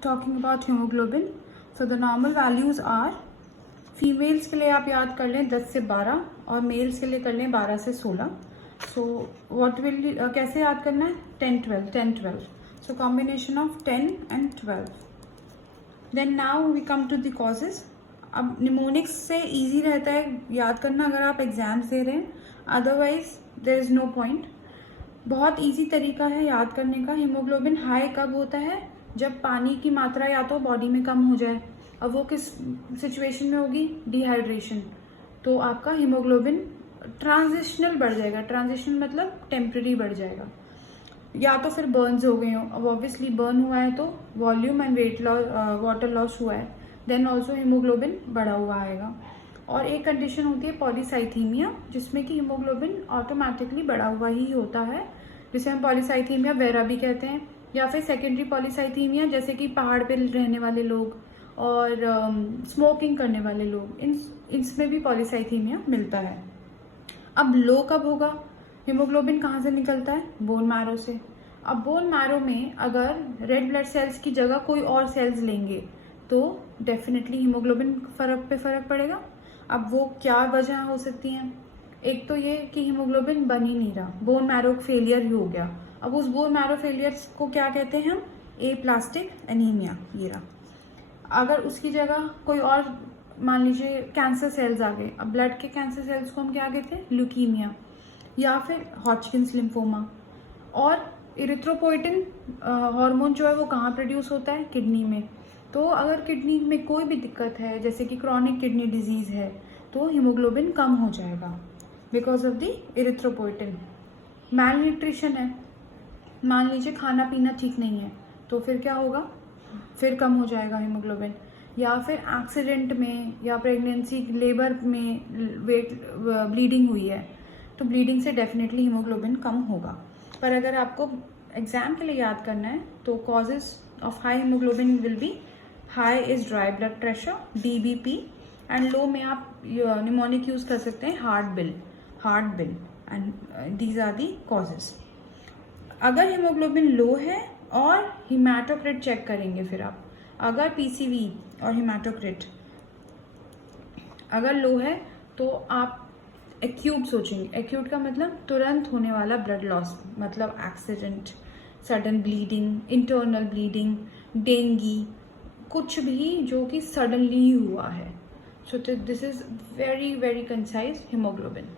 talking about hemoglobin. So the normal values are, females के लिए आप याद कर लें 10 से 12 और मेल्स के लिए कर लें 12 से 16. सो व्हाट विल कैसे याद करना है? 10 12 10 12. So combination of 10 and 12. Then now we come to the causes. अब निमोनिक्स से इजी रहता है याद करना अगर आप एग्जाम्स दे रहे हैं, otherwise there is no point. बहुत इजी तरीका है याद करने का. हीमोग्लोबिन हाई कब होता है? जब पानी की मात्रा या तो बॉडी में कम हो जाए. अब वो किस सिचुएशन में होगी? डिहाइड्रेशन. तो आपका हीमोग्लोबिन ट्रांजिशनल बढ़ जाएगा. ट्रांजिशन मतलब टेम्परेरी बढ़ जाएगा. या तो फिर बर्न्स हो गए हो. अब ऑब्वियसली बर्न हुआ है तो volume and weight loss, water loss हुआ है, देन ऑल्सो हीमोग्लोबिन बढ़ा हुआ आएगा. और एक कंडीशन होती है पॉलीसाइथीमिया, जिसमें कि हीमोग्लोबिन ऑटोमेटिकली बढ़ा हुआ ही होता है, जिसे हम पॉलीसाइथीमिया वेरा भी कहते हैं. या फिर सेकेंडरी पॉलीसाइथीमिया, जैसे कि पहाड़ पे रहने वाले लोग और स्मोकिंग करने वाले लोग, इसमें भी पॉलीसाइथीमिया मिलता है. अब लो कब होगा? हीमोग्लोबिन कहाँ से निकलता है? बोन मैरो से. अब बोन मैरो में अगर रेड ब्लड सेल्स की जगह कोई और सेल्स लेंगे तो डेफिनेटली हीमोग्लोबिन पे फर्क पड़ेगा. अब वो क्या वजह हो सकती हैं? एक तो ये कि हीमोग्लोबिन बन ही नहीं रहा, बोन मैरो फेलियर ही हो गया. अब उस बोन मैरो फेलियर को क्या कहते हैं हम? Aplastic anaemia. ये रहा. अगर उसकी जगह कोई और, मान लीजिए कैंसर सेल्स आ गए. अब ब्लड के कैंसर सेल्स को हम क्या कहते हैं? ल्यूकीमिया या फिर हॉजकिंस लिम्फोमा. और इरिथ्रोपोइटिन हार्मोन जो है वो कहाँ प्रोड्यूस होता है? किडनी में. तो अगर किडनी में कोई भी दिक्कत है, जैसे कि क्रॉनिक किडनी डिजीज़ है, तो हीमोग्लोबिन कम हो जाएगा because of the erythropoietin. Malnutrition है, मान लीजिए खाना पीना ठीक नहीं है, तो फिर क्या होगा? फिर कम हो जाएगा हीमोग्लोबिन. या फिर एक्सीडेंट में या प्रेगनेंसी लेबर में वेट ब्लीडिंग हुई है, तो ब्लीडिंग से डेफिनेटली हीमोग्लोबिन कम होगा. पर अगर आपको एग्जाम के लिए याद करना है तो causes of high haemoglobin will be: high is dry blood pressure, DBP, and low में आप निमोनिक यूज कर सकते हैं heart bill, and these are the causes. अगर हीमोग्लोबिन लो है और हीमेटोक्रिट चेक करेंगे, फिर आप अगर PCV और हीमेटोक्रिट अगर लो है तो आप एक्यूट सोचेंगे. एक्यूट का मतलब तुरंत होने वाला ब्लड लॉस, मतलब accident, sudden bleeding, internal bleeding, dinghy, कुछ भी जो कि सडनली ही हुआ है. So this is very very concise haemoglobin.